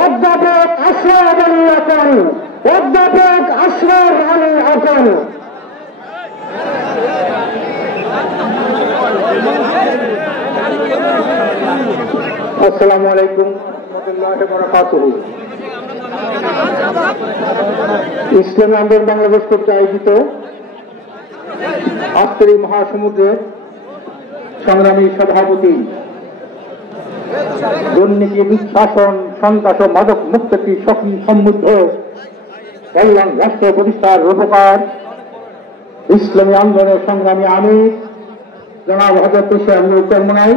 অধ্যাপক আশরাফ আলী আকন, অধ্যাপক আশরাফ আলী আকন। আসসালামু আলাইকুম ওয়া রাহমাতুল্লাহি ওয়া বারাকাতুহু। ইসলামী আন্দোলন বাংলাদেশ কর্তৃক আয়োজিত আজকের এই মহাসমুদ্রের সংগ্রামী সভাপতি, দুর্নীতি, দুঃশাসন, সন্ত্রাস ও মাদক মুক্ত একটি সমৃদ্ধ কল্যাণ রাষ্ট্র প্রতিষ্ঠার রূপকার ইসলামী আন্দোলনের সংগ্রামী আমির জনাব হযরত শেখ চরমনাই,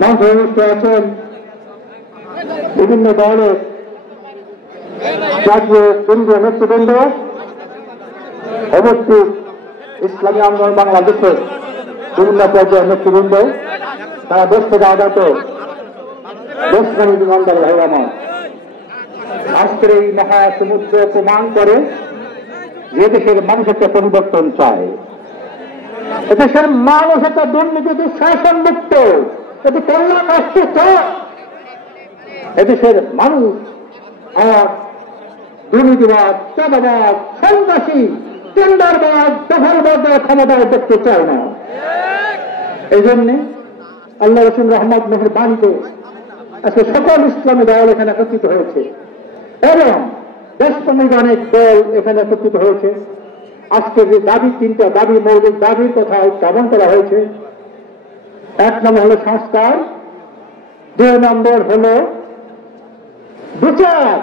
মঞ্চে অনুষ্ঠিত আছেন বিভিন্ন দলের জাতীয় কেন্দ্রীয় নেতৃবৃন্দ, অবস্থিত ইসলামী আন্দোলন বাংলাদেশের বিভিন্ন পর্যায়ের নেতৃবৃন্দ, তারা দেশ থেকে আগত দেশপ্রেমী বিমানদার ভাই আমার। আজকের এই মহাসমুদ্র প্রমাণ করে যে দেশের মানুষ একটা পরিবর্তন চায়, এদেশের মানুষ একটা দুর্নীতি দুঃশাসন মুক্ত, এটি কল্যাণ রাষ্ট্র চায়। এদেশের মানুষ আর দুর্নীতিবাদ, চাঁদাবাদ, সন্ত্রাসী, টেন্ডারবাদ, দখলবাদ ক্ষমতায় দেখতে চায় না। এই জন্যে আল্লাহ রসুল রহমত মেহের বাণীতে আজকে সকল ইসলামী দল এখানে একত্রিত হয়েছে এবং দেশপ্রেমিক অনেক দল এখানে একত্রিত হয়েছে। আজকের যে দাবি, তিনটা দাবি, মৌলিক দাবির কথা উত্থাপন করা হয়েছে। 1 নম্বর হলো সংস্কার, 2 নম্বর হলো বিচার,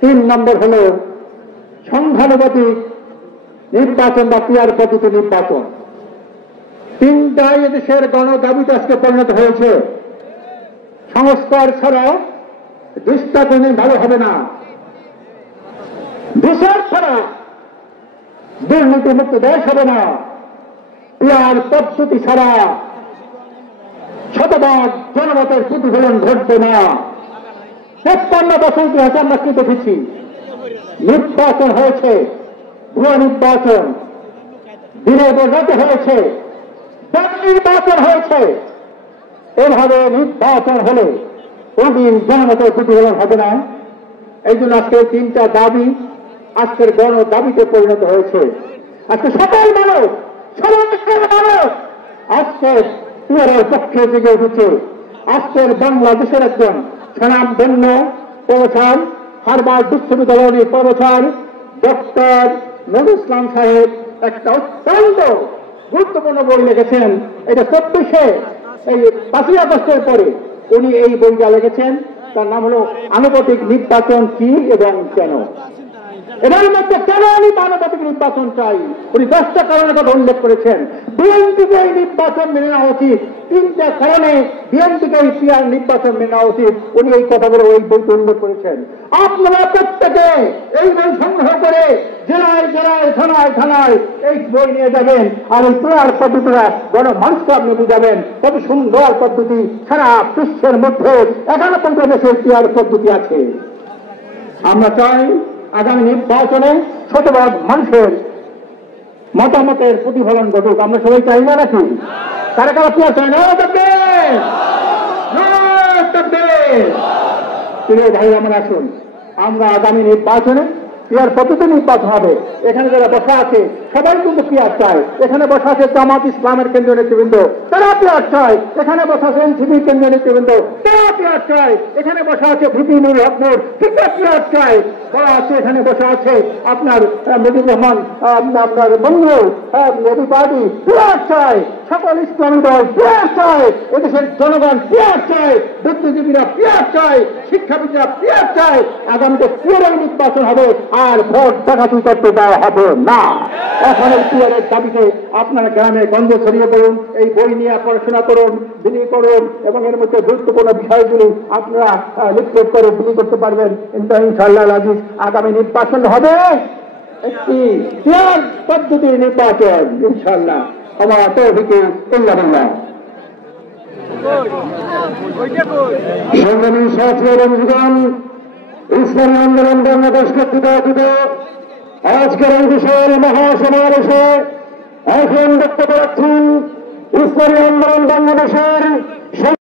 3 নম্বর হলো সংখ্যানুপাতিক নির্বাচন বা পিয়ার পদ্ধতি নির্বাচন। তিনটাই এদেশের গণদাবিতে আজকে পরিণত হয়েছে। সংস্কার ছাড়া দেশটা কোনো ভালো হবে না, বিচার ছাড়া দুর্নীতিমুক্ত দেশ হবে না, পিয়ার পদ্ধতি ছাড়া শতভাগ জনমতের প্রতিফলন ঘটবে না। 56 বছর ইতিহাসে আমরা কি দেখেছি? নির্বাচন হয়েছে, ভুয়া নির্বাচন, দিনের রাতে হয়েছে, নির্বাচন হয়েছে। এভাবে নির্বাচন হলে কোনদিন জনমতের প্রতিফলন হবে না। এই জন্য আজকের 3টা দাবি আজকের গণ দাবিতে পরিণত হয়েছে। আজকে সকল মানুষ, সমাজের মানুষ আজকের পিয়ারের পক্ষে জেগে উঠেছে। আজকের বাংলাদেশের একজন স্বনামধন্য প্রফেসর, হার্ভার্ড বিশ্ববিদ্যালয়ের প্রফেসর ডক্টর নজরুল ইসলাম সাহেব একটা অত্যন্ত গুরুত্বপূর্ণ বই লিখেছেন। এটা 24শে এই 5ই আগস্টের পরে উনি এই বইটা লিখেছেন। তার নাম হলো আনুপাতিক নির্বাচন কি এবং কেন। এর মধ্যে কেন আমি আনুপাতিক নির্বাচন চাই, উনি 10টা কারণের কথা উল্লেখ করেছেন। বিএনপিকে এই নির্বাচন মেনে নেওয়া উচিত, 3টা কারণে বিএনপিকে এই পিয়ার নির্বাচন মেনে নেওয়া উচিত। উনি এই কথাগুলো ওই বইতে উল্লেখ করেছেন। আপনারা প্রত্যেকে এই বই সংগ্রহ করে জেলায় জেলায়, থানায় থানায় এই বই নিয়ে যাবেন আর এই পিয়ার পদ্ধতিটা গণমানুষকে আপনি বুঝাবেন। কত সুন্দর পদ্ধতি, সারা বিশ্বের মধ্যে 51টা দেশের পিয়ার পদ্ধতি আছে। আমরা চাই আগামী নির্বাচনে শতভাগ মানুষের মতামতের প্রতিফলন ঘটুক। আমরা সবাই চাই না নাকি? কারা কারা পিয়ার চাই না? ভাই আমার আসুন, আমরা আগামী নির্বাচনে পিয়ার পদ্ধতি নির্বাচন হবে। এখানে যারা বসা আছে সবাই কিন্তু পিয়ার চায়। এখানে বসা আছে জামাত ইসলামের কেন্দ্রীয় নেতৃবৃন্দ, তারা পিয়ার চায়। এখানে বসা আছে এনসিপির কেন্দ্রীয় নেতৃবৃন্দ, তারা পিয়ার চায়। এখানে বসা আছে ভিপি নুর হকনুর, ঠিক পিয়ার চায়। বলা আছে এখানে বসা আছে আপনার মুজিবুর রহমান, আপনার বন্ধু নবী পার্টি, পিয়ার চায়। সকল ইসলামী দল পিয়ার চায়। এদেশের জনগণ পিয়ার চায়, বুদ্ধিজীবীরা পিয়ার চায়, শিক্ষাবিদরা পিয়ার চায়। আগামীতে পিয়ারের নির্বাচন হবে আর ভোট ডাকাতি করতে দেওয়া হবে না। এখন এই পিয়ারের দাবিতে আপনারা গ্রামে গঞ্জে ছড়িয়ে পড়ুন, এই বই নিয়ে পড়াশোনা করুন, বিলি করুন এবং এর মধ্যে গুরুত্বপূর্ণ বিষয়গুলি আপনারা লিখে করে বিলি করতে পারবেন। ইনশাআল্লাহ আজিজ আগামী নির্বাচন হবে একটি পিয়ার পদ্ধতির নির্বাচন ইনশাআল্লাহ। আমার তৌফিকে ইল্লা বিল্লাহ। সংগ্রামী সাথী এবং যুবক, ইসলামী আন্দোলন বাংলাদেশ কর্তৃক আয়োজিত আজকের এই বিশাল মহাসমাবেশে এখন বক্তব্য রাখছেন ইসলামী আন্দোলন বাংলাদেশের